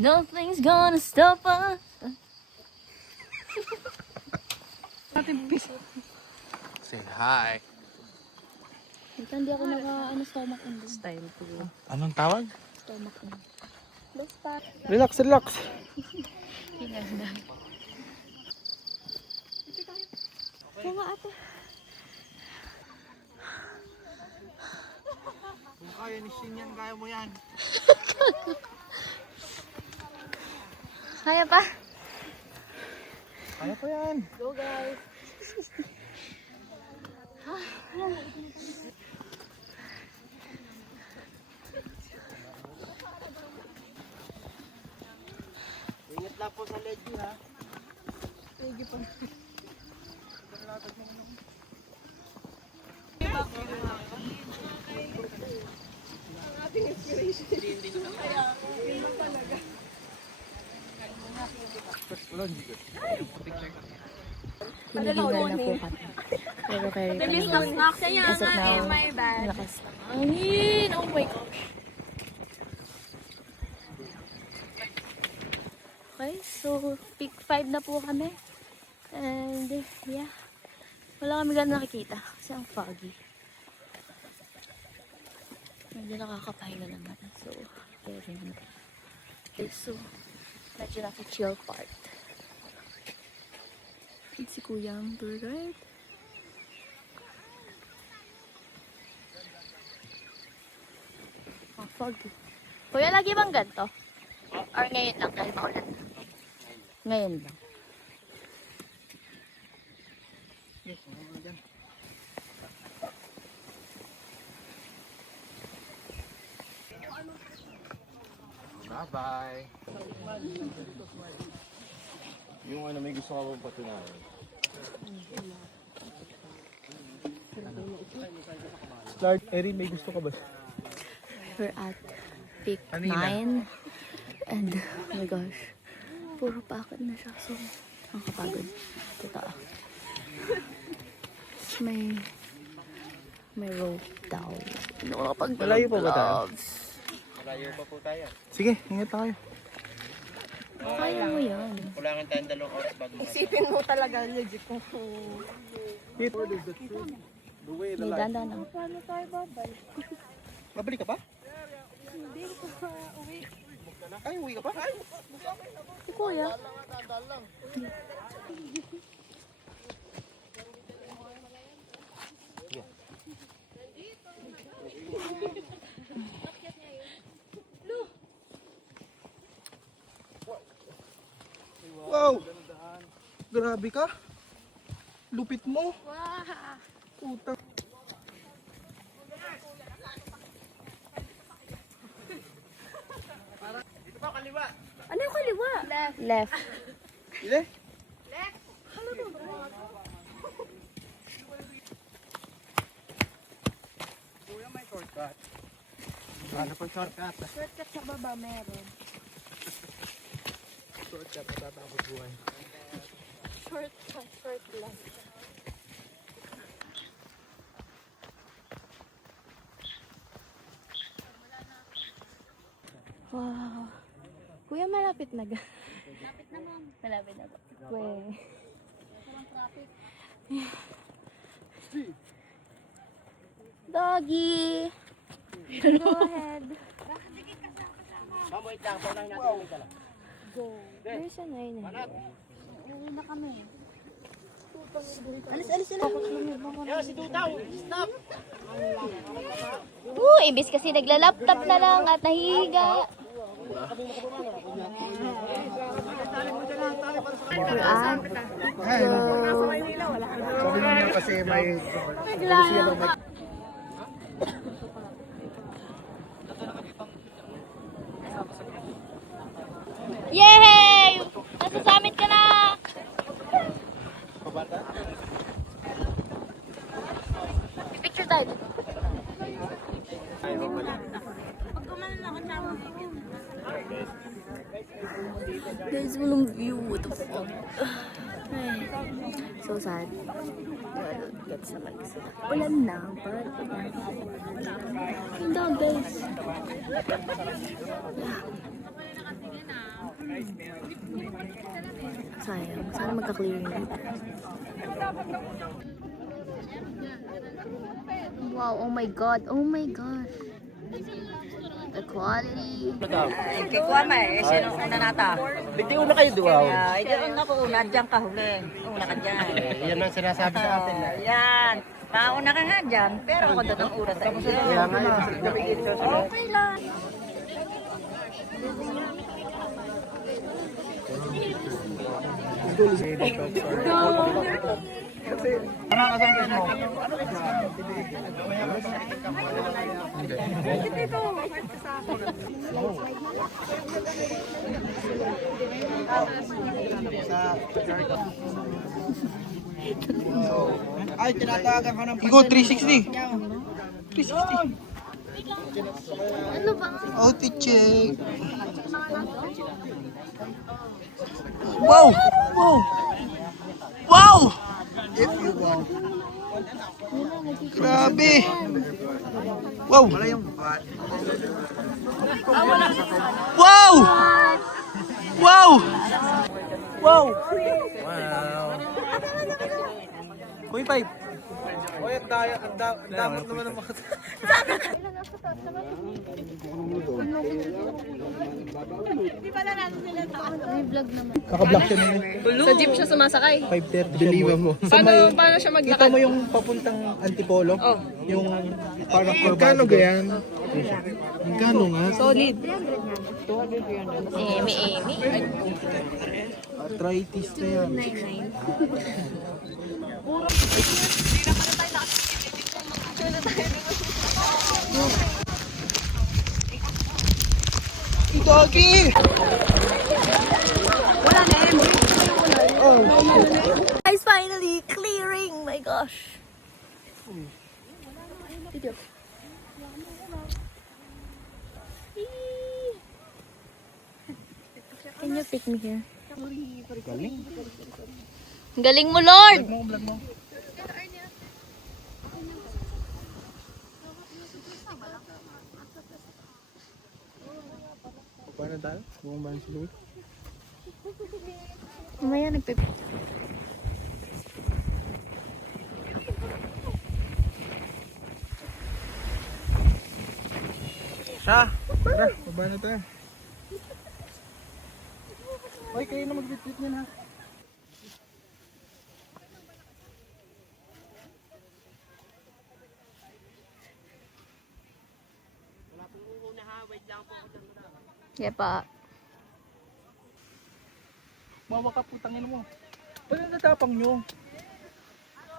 Nothing's gonna stop us. Say hi. Hindi ako stomach in this time. Anong tawag? Stomach in. Relax, relax. Hinanda. Kaya nga ate. Kung kaya ni Shin yan, kaya mo yan. Kaya pa? Kaya ko yan. Go guys. Ingat lang po sa ledge ha. Sige pa. Pinahingal na po kami. Pero carry pa naman. As of now, malakas na hangin. Oh my gosh. Okay, so peak 5 na po kami. And yeah, wala kami gano'n nakikita kasi ang foggy. Medyo nakakapahinga naman. So, okay, so medyo naki-chill part. Si Kuya ang tour guide. Ang foggy. Kuya, lagi bang ganito? Or ngayon lang dahil maulan na? Ngayon lang. Bye-bye. Yung ano, may gusto ka bang patunayan? Clark, Erin, may gusto ka ba? We're at peak 9. And, oh my gosh. Puro pakit na siya. So, ang kapagod. Totoo. May rope daw. Hindi ko nakapagdala. Malayo pa ba tayo? Malayo pa po tayo. Sige, ingat tayo. Kaya mo yan. Kulangan tayong 2 oras bago makasama. Isipin mo talaga, legit kung May danda na. paano tayo babay. Babalik ka pa? Hindi ko pa uwi. Ay, uwi ka pa? Ay, Si Kuya. wow! Grabe ka. Lupit mo. Puta. Ano yung kaliwa? Left. Ile? Kuya, may shortcut. Ano po shortcut? Shortcut sa baba meron. Shortcut na tatapos buhay. Shortcut, short lang. Wow. Kuya, malapit na. Malapit na, ma'am. Malapit na po. Kuya. Doggy! Go ahead. Ma'am, wait lang. Paunahin natin yung dala. Go. There's a 9. Uwi na kami. Alis na. Yan, si Tutaw. Stop! Imbis kasi nagla-laptop na lang at nahihiga. Sabi niya kasi may... Yay! Nasa summit ka na! Picture tayo dito. Guys, walang view. What the fuck? Ay, so sad. Gets naman kasi. Ulan na. Yung dog, guys. Yeah. Sayang. Sana magka-clearing dito. Wow, oh my god. Oh my gosh. The quality. Kikuha may, sino una nata? Hindi una kayo duwaw. Hindi una ko una, dyan ka huli. Una ka dyan. Yan ang sinasabi sa atin. Yan. Mauna ka nga dyan, pero ako doon ang una sa iyo. Kaya nga yun. Okay lang. Ay, tinatawagan ko ng Igo 360. 360. Ano ba? Outfit check. Wow! Wow! Wow! If you want. Grabe! Wow! Wala yung buwan. Wow! Wow! Wow! Uy, pipe. Uy, ang damot naman ng mga... May vlog naman. Kakablock siya nila. Sa jeep siya sumasakay. 5:30 Believe mo. Paano siya maglakad? Kita mo yung papuntang Antipolo? Yung parang Magkano ganyan? Magkano nga? Solid. Amy. Arthritis na yan. Doggy! Guys, finally clearing. My gosh. Video. Can you pick me here? Galing mo, Lord! Vlog mo. Paano tayo? Bumaba si Louie. Mamaya nagpip... Siya! Tara, baba na tayo. Oy, kayo na mag-bit-bit niyan ha. Yeah pa. Mawa ka putangin mo. Ano natapang nyo?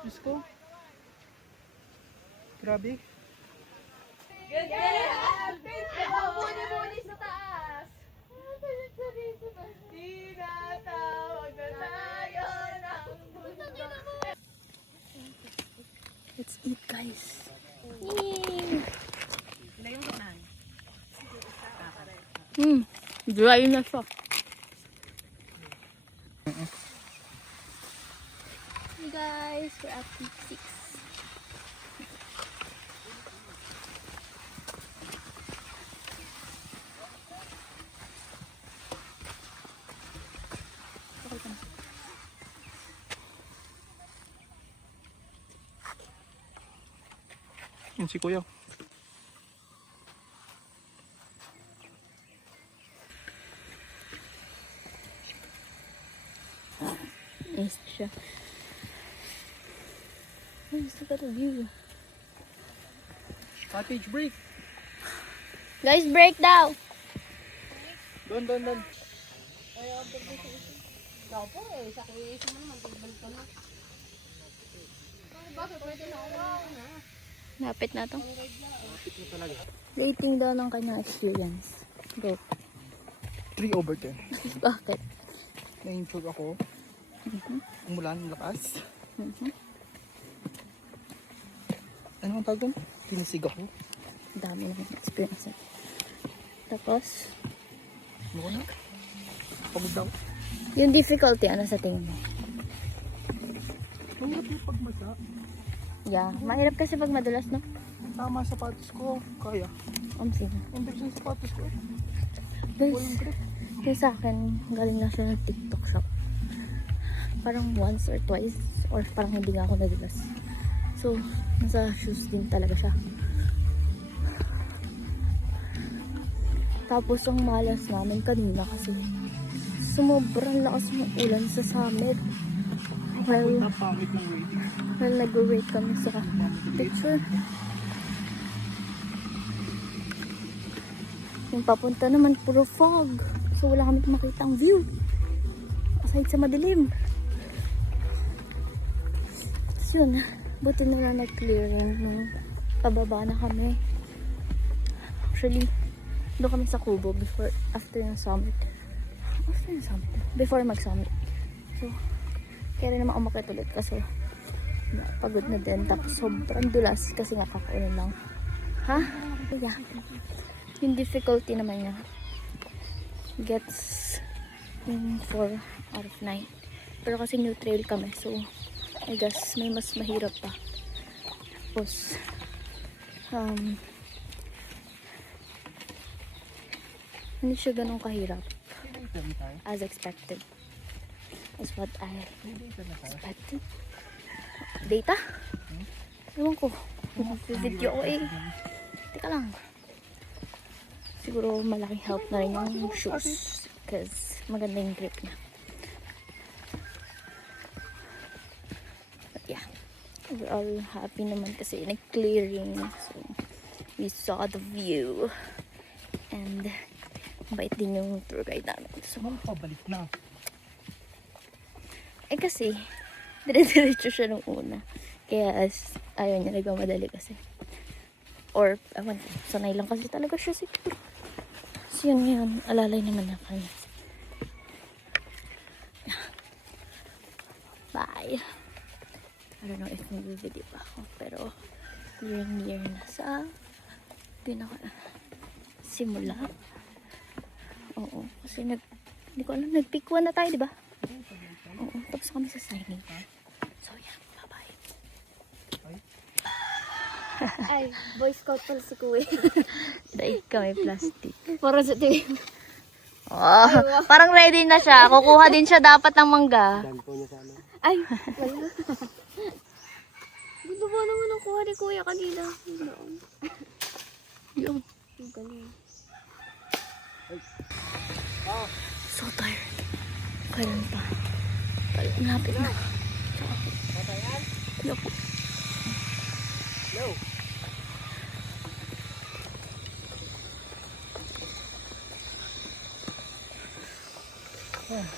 Diyos ko. Grabe. Let's eat, guys. Yay! Dry na siya. Hey guys, we're at peak 6. Yan si Kuya. Nice siya. Nice, look at the view. Cottage break. Guys, break down. Doon. Lapit na to. Rating daw ng kanyang experience. Go. 3/10. Bakit? Na-insured ako. Umulan, lakas. Ano ang tawag doon? Kinisig ako. Dami na experience. Tapos, Ano ko na? Pagod daw. yung difficulty, ano sa tingin mo? Mahirap yung pagmasa. Yeah, mahirap kasi pag madulas, no? Tama sapatos ko. Kaya. Sino? Imbes yung sapatos ko. Guys, Walang grip. Yung sa akin, galing lang siya ng TikTok shop. Parang once or twice, or parang hindi nga ako nadulas. So, nasa shoes din talaga siya. Tapos ang malas namin kanina kasi sumubrang lakas ng ulan sa summit. Well, nag-wait kami sa picture. Yung papunta naman puro fog. So wala kami makitang view. Aside sa madilim. So yun, buti na lang nag-clearing nung pababa na kami. Actually, doon kami sa Kubo after ng summit. Before mag-summit. So, kaya rin naman umakit ulit kasi pagod na din. Tapos sobrang dulas kasi nga kakaulan lang. Ha? Yeah. Yung difficulty naman niya gets in 4 out of 9. Pero kasi new trail kami. So, I guess may mas mahirap pa. Tapos, hindi siya ganun kahirap as expected. Is what I expected. Data? Ewan ko. Video ko eh. Teka lang. Siguro malaking help na rin yung shoes. Because maganda yung grip niya. But yeah. We're all happy naman kasi nag-clearing. So, we saw the view. And, bait din yung tour guide namin. So, Pabalik na. eh kasi, dire-diretso siya nung una. Kaya ayaw niya nagmamadali kasi. Or, ewan ko, sanay lang kasi talaga siya siguro. So yun ngayon, alalay naman na kanya. Bye! I don't know if mag-video pa ako, pero near na sa pinaka simula. Oo, kasi hindi ko alam, nag-pick 1 na tayo, di ba? Oo, tapos kami sa signing. So, yan. Bye-bye. Ay, Boy Scout pala si Kuya. Daig kami plastic. Parang sa TV. Oh, parang ready na siya. Kukuha din siya dapat ng mangga. Ay, wala. Gusto ba naman ang kuha ni Kuya kanina? Yun. Ang galing. So tired. Kailan pa? Malapit na. Ayoko. Oh.